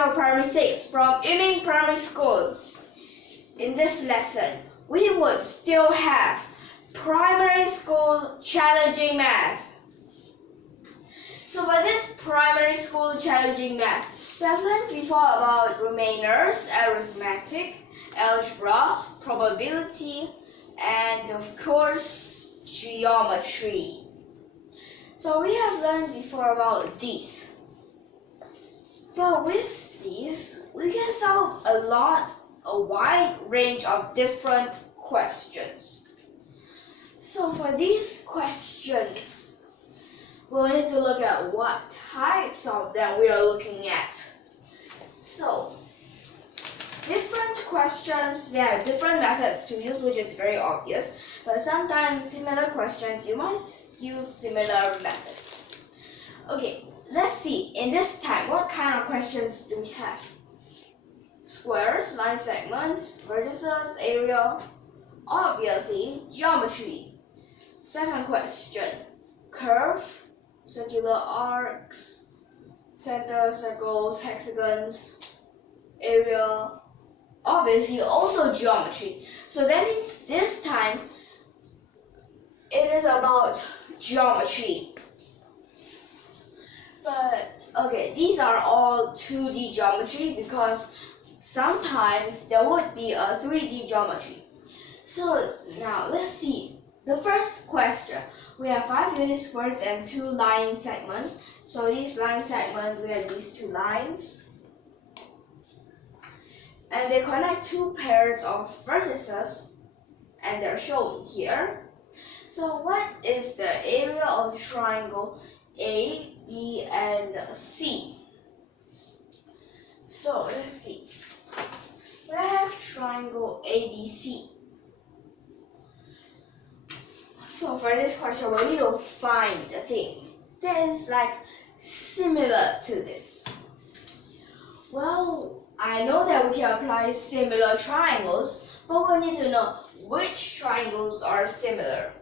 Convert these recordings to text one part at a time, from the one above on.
of Primary 6 from YUMIN Primary School. In this lesson, we would still have Primary School Challenging Math. So for this Primary School Challenging Math, we have learned before about remainders, arithmetic, algebra, probability, and of course, geometry. So we have learned before about these. But with these, we can solve a wide range of different questions. So for these questions, we'll need to look at what types of them we are looking at. So, different questions, there are different methods to use, which is very obvious, but sometimes similar questions, you must use similar methods. Okay, let's see, in this time, what kind of questions do we have? Squares, line segments, vertices, area, obviously, geometry. Second question, curve, circular arcs, center, circles, hexagons, area, obviously also geometry. So that means this time it is about geometry. But okay, these are all 2D geometry because sometimes there would be a 3D geometry. So now let's see. The first question, we have 5 unit squares and 2 line segments. So these line segments, we have these 2 lines. And they connect 2 pairs of vertices, and they're shown here. So what is the area of triangle A, B, and C? So let's see. We have triangle ABC. So for this question, we need to find a thing that is like similar to this. Well, I know that we can apply similar triangles, but we need to know which triangles are similar.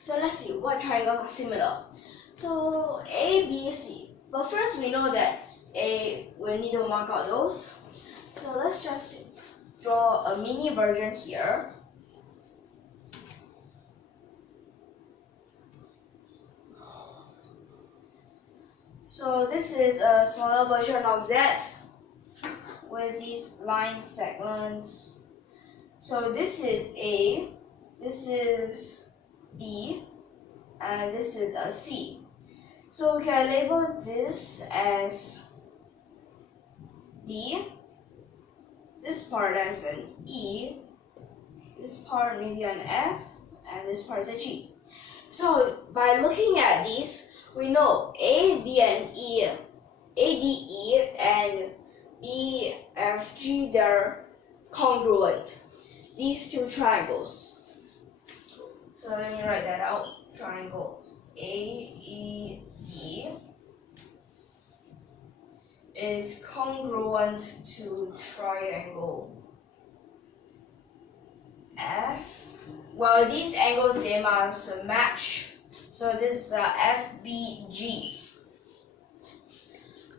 So let's see what triangles are similar. So A, B, C. But first we know that A, we need to mark out those. So let's just draw a mini version here. So this is a smaller version of that with these line segments. So this is A, this is B, and this is a C. So we can label this as D, this part as an E, this part maybe an F, and this part is a G. So by looking at these, we know A, D, and E, A, D, E, and B, F, G, they're congruent. These 2 triangles. So let me write that out. Triangle A, E, D is congruent to triangle F. Well, these angles, they must match. So this is the FBG.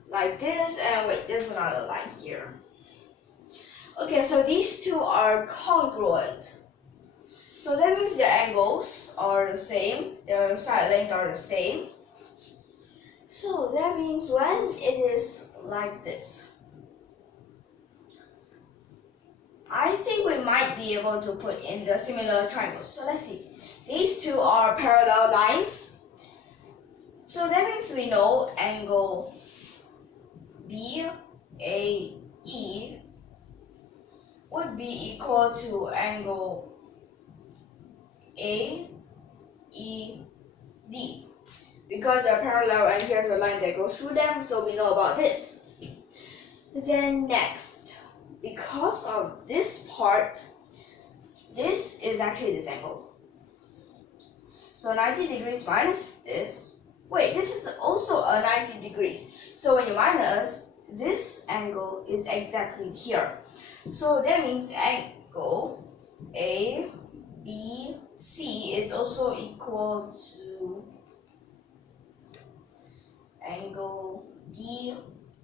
Like this, and wait, there's another line here. Okay, so these 2 are congruent. So that means their angles are the same, their side lengths are the same. So that means when it is like this, I think we might be able to put in the similar triangles. So let's see. These 2 are parallel lines. So that means we know angle BAE would be equal to angle AED because they're parallel and here's a line that goes through them, so we know about this. Then next, because of this part, this is actually this angle. So 90 degrees minus this. Wait, this is also a 90 degrees. So when you minus, this angle is exactly here. So that means angle ABC is also equal to angle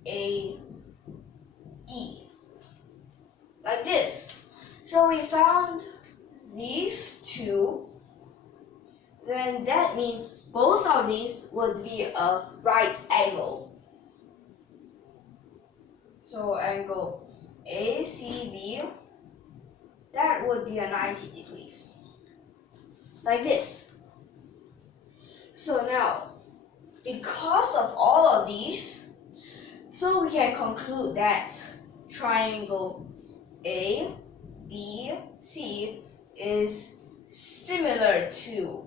AE. Like this. So we found these two. Then that means both of these would be a right angle. So angle ACB, that would be a 90 degrees. Like this. So now, because of all of these, so we can conclude that triangle ABC is similar to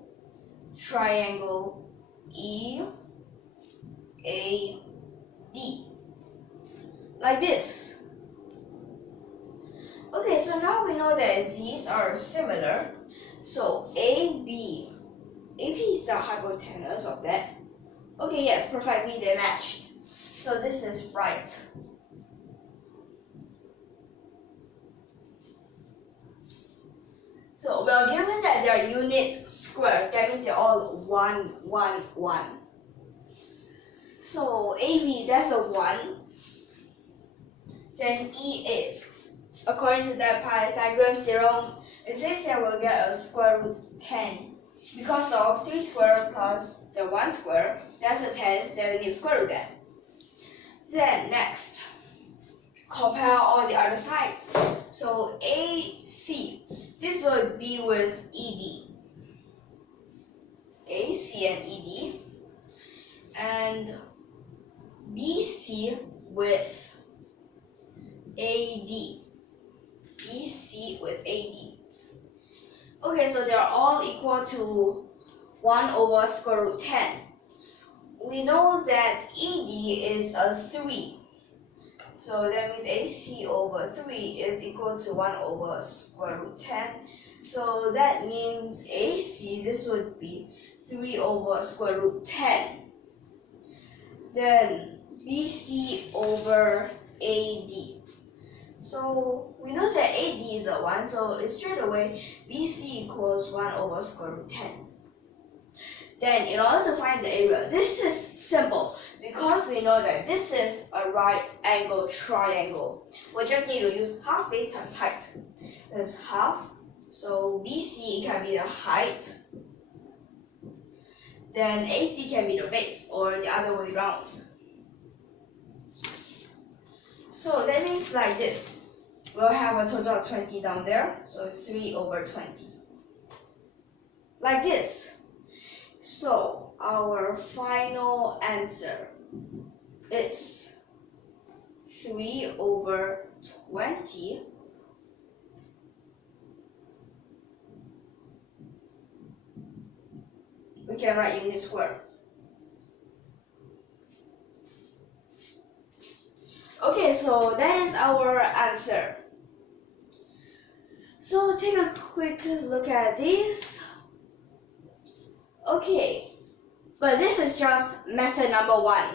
triangle EAD. Like this. Okay, so now we know that these are similar. So AB is the hypotenuse of that. Okay, yes, perfectly they matched. So this is right. So we are given that they are unit squares. That means they're all 1, 1, 1. So AB, that's a 1. Then EA, according to that Pythagorean theorem, it says that we'll get a square root 10. Because of 3 square plus the 1 square, that's a 10, then we need square root that. Then next, compare all the other sides. So AC, this would be with ED. AC and ED. And BC with AD. BC with AD. Okay, so they're all equal to 1 over square root 10. We know that ED is a 3. So that means AC over 3 is equal to 1 over square root 10. So that means AC, this would be 3 over square root 10. Then BC over AD. So we know that AD is a 1, so it's straight away BC equals 1 over square root 10. Then in order to find the area, this is simple because we know that this is a right angle triangle. We just need to use half base times height. That's half. So BC can be the height. Then AC can be the base, or the other way around. So that means like this. We'll have a total of 20 down there, so it's 3 over 20. Like this. So our final answer is 3 over 20. We can write unit square. Okay, so that is our answer. So take a quick look at this. Okay, but this is just method number 1.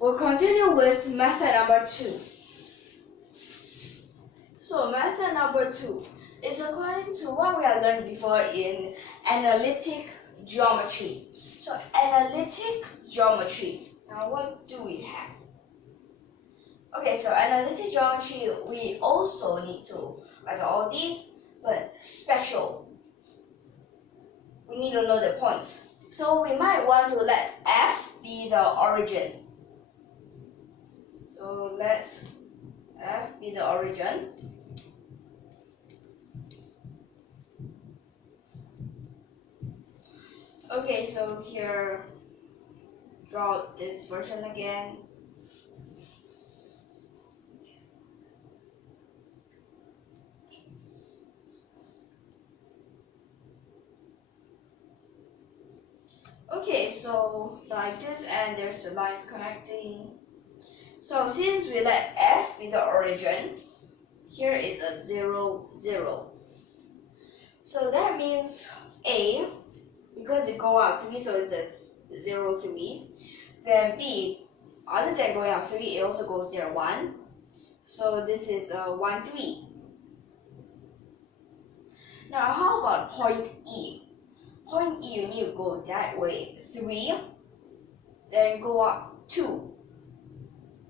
We'll continue with method number 2. So method number 2 is according to what we have learned before in analytic geometry. So analytic geometry. Now what do we have? Okay, so analytic geometry, we also need to write all these, but special. We need to know the points. So we might want to let F be the origin. So let F be the origin. Okay, so here, draw this version again. Okay, so like this, and there's the lines connecting. So since we let F be the origin, here is a 0, 0. So that means A, because it goes out 3, so it's a 0, 3. Then B, other than going out 3, it also goes there 1. So this is a 1, 3. Now how about point E? Point E, you need to go that way 3, then go up 2.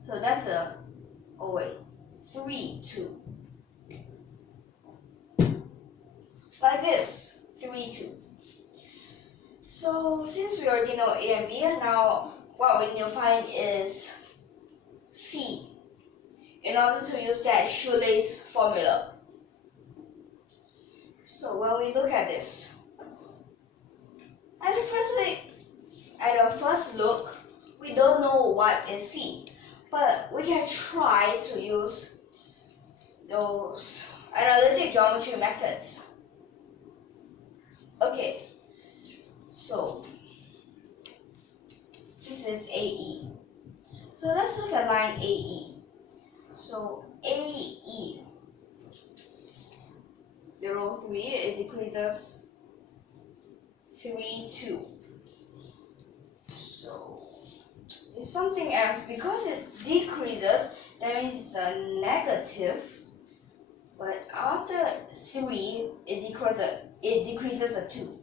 So that's a, 3, 2. Like this, 3, 2. So since we already know A and B, now what we need to find is C in order to use that shoelace formula. So when we look at this, at the first look, we don't know what is C, but we can try to use those analytic geometry methods. Okay, so this is AE. So let's look at line AE. So AE 0, 3, it decreases 3, 2. So it's something else. Because it decreases, that means it's a negative. But after 3, it decreases a 2.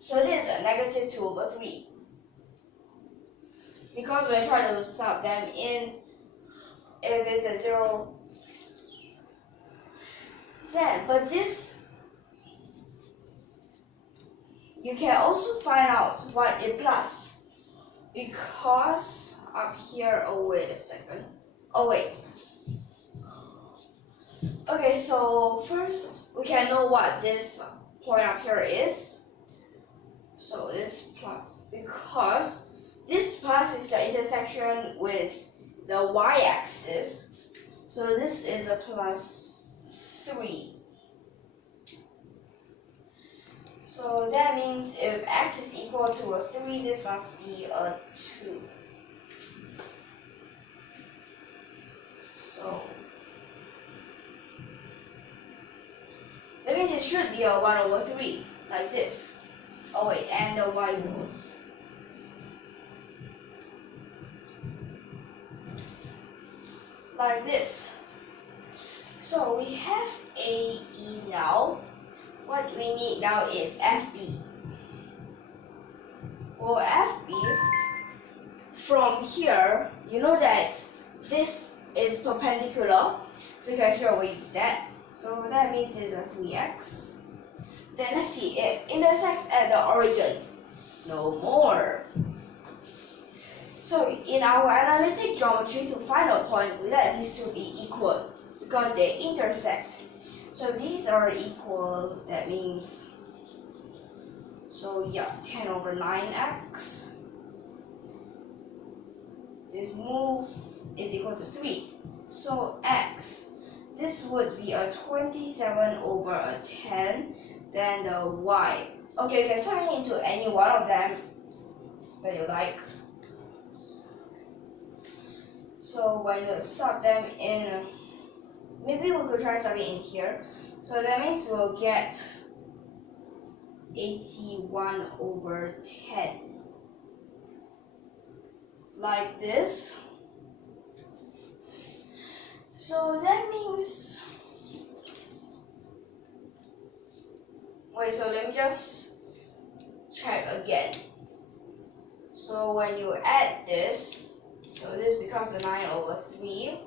So it is a negative 2 over 3. Because we're trying to sub them in, if it's a 0, then, but this, you can also find out what is plus. Because up here, oh wait a second. Oh wait. Okay, so first we can know what this point up here is. So this plus, because this plus is the intersection with the y-axis. So this is a plus 3. So that means if x is equal to a 3, this must be a 2. So that means it should be a 1 over 3, like this. Oh wait, and the y goes. Like this. So we have AE now. What we need now is FB. For FB, from here, you know that this is perpendicular, so you can sure we use that. So that means it's a 3x. Then let's see, it intersects at the origin. No more. So in our analytic geometry, to find a point, we let these two be equal because they intersect. So these are equal, that means, so yeah, 10 over 9x. This move is equal to 3. So x, this would be a 27 over a 10, then the y. Okay, you can sub it into any one of them that you like. So when you sub them in, maybe we could try subbing in here. So that means we'll get 81 over 10. Like this. So that means, wait, so let me just check again. So when you add this, so this becomes a 9 over 3.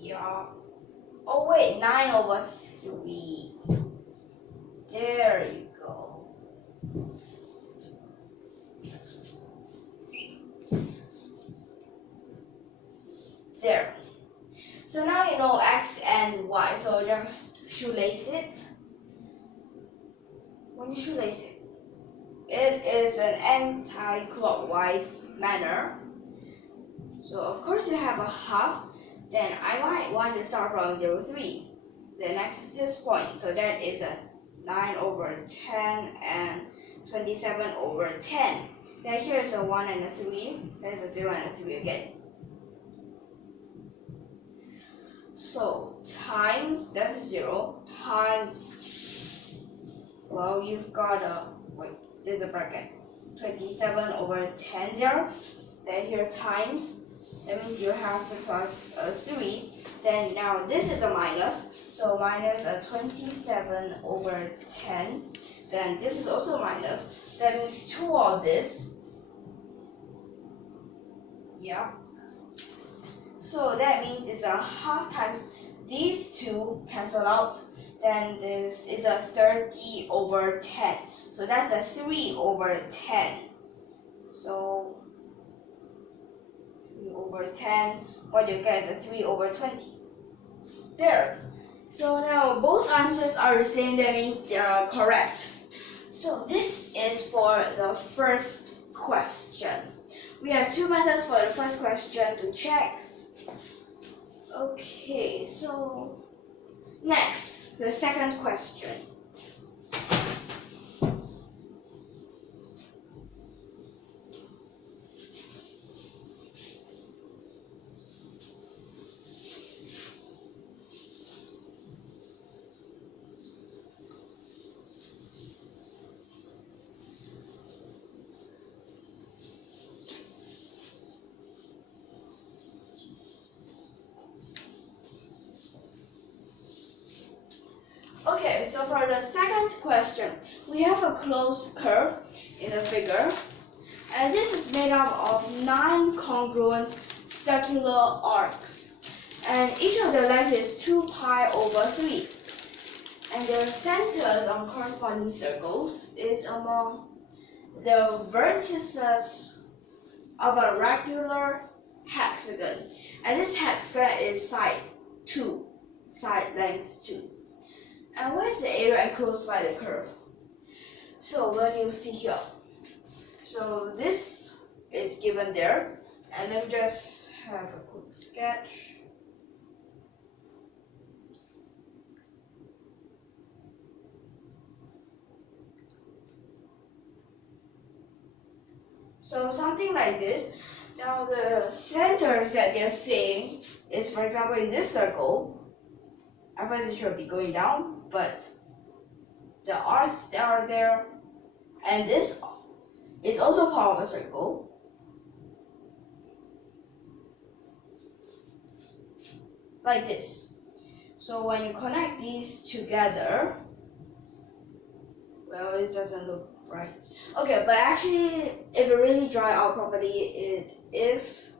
Yeah. Oh wait, 9 over 3. There you go. There. So now you know x and y, so just shoelace it. When you shoelace it, it is an anti-clockwise manner. So of course you have a half, then I might want to start from 0, 3. The next is this point, so that is a 9 over 10 and 27 over 10. Then here is a 1 and a 3, there's a 0 and a 3 again. So times, that's 0, times, well, you've got a, wait, there's a bracket, 27 over 10 there. Then here times, that means you have to plus a 3. Then now this is a minus, so minus a 27 over 10. Then this is also minus, that means 2 of this Yeah. So that means it's a half times these two cancel out. Then this is a 30/10. So that's a 3/10. So 3/10. What you get is a 3/20. There. So now both answers are the same. That means they are correct. So this is for the first question. We have two methods for the first question to check. Okay, so next, the second question. Okay, so for the second question, we have a closed curve in the figure, and this is made up of 9 congruent circular arcs, and each of the length is 2π/3, and their centers on corresponding circles is among the vertices of a regular hexagon, and this hexagon is side length 2. And what is the area enclosed by the curve? So what you see here. So this is given there, and let me just have a quick sketch. So something like this. Now the centers that they're saying is, for example, in this circle, at first it should be going down, but the arcs that are there, and this is also part of a circle. Like this. So when you connect these together, well, it doesn't look right. Okay, but actually, if you really draw out properly, it is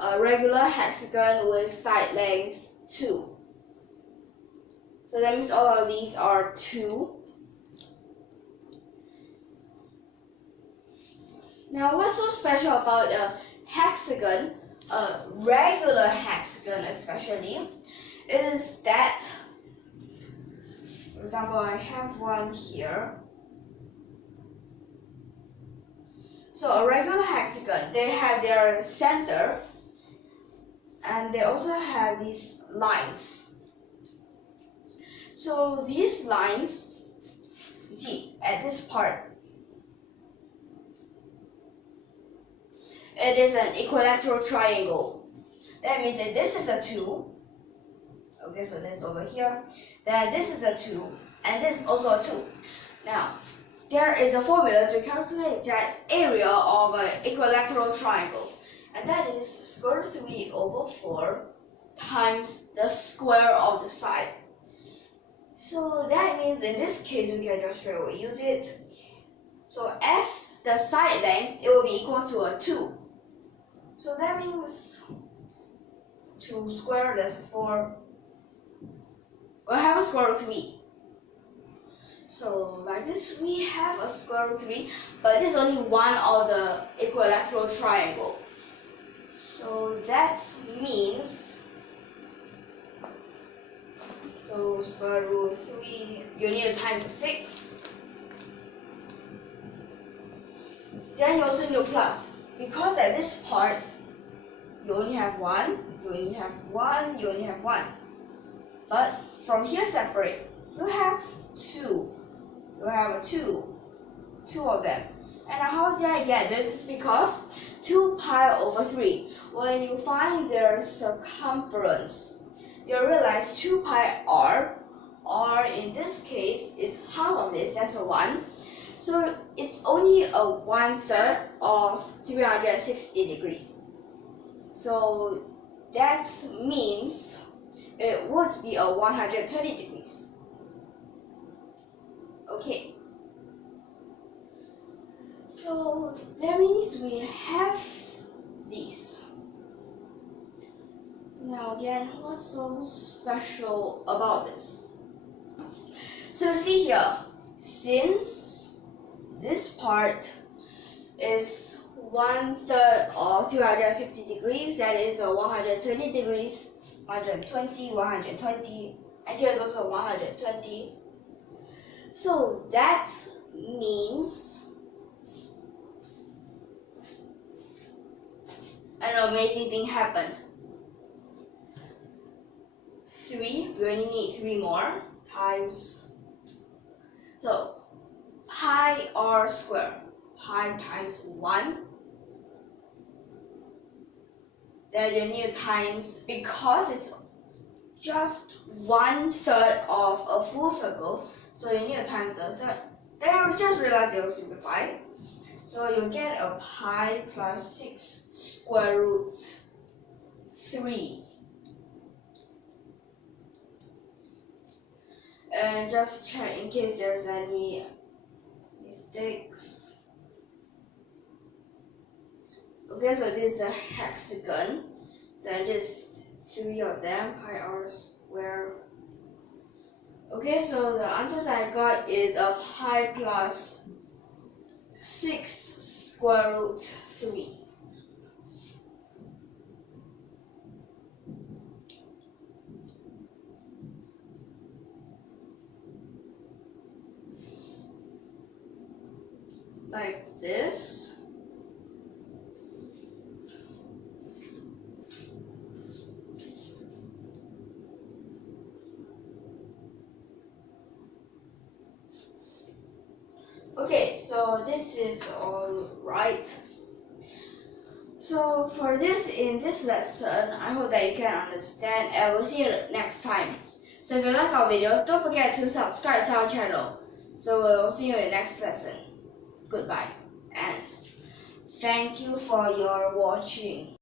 a regular hexagon with side length 2. So that means all of these are 2. Now, what's so special about a hexagon, a regular hexagon especially, is that, for example, I have one here. So a regular hexagon, they have their center, and they also have these lines. So these lines, you see, at this part, it is an equilateral triangle. That means that this is a 2. Okay, so this over here. Then this is a 2, and this is also a 2. Now, there is a formula to calculate that area of an equilateral triangle, and that is √3/4 times the square of the side. So that means in this case we can just straight away use it. So as the side length, it will be equal to a 2. So that means 2 squared, that's 4. We'll have a square root 3. So like this, we have a square root 3, but this is only one of the equilateral triangle. So that means, so square root 3, you need to times 6. Then you also need to plus, because at this part, you only have 1, you only have 1, you only have 1. But from here separate, you have 2. You have 2 of them. And how did I get this? Is because 2π/3. When you find their circumference, you realize 2πr, r in this case is half of this, that's a 1. So it's only a 1/3 of 360 degrees. So that means it would be a 120 degrees. Okay. So that means we have these. Now again, what's so special about this? So see here, since this part is 1/3 of 260 degrees, that is 120 degrees, 120, 120, and here's also 120. So that means an amazing thing happened. We only need 3 more times. So pi r squared, pi times 1. Then you need times, because it's just 1/3 of a full circle, so you need to times a third. Then you just realize you'll simplify. So you get a pi plus 6 square root 3. And just check in case there's any mistakes. Okay, so this is a hexagon. Then there's 3 of them, pi r squared. Okay, so the answer that I got is a pi plus 6 square root 3. Like this. Okay, so this is all right. So for this, in this lesson, I hope that you can understand, and we'll see you next time. So if you like our videos, don't forget to subscribe to our channel. So we'll see you in the next lesson. Goodbye, and thank you for your watching.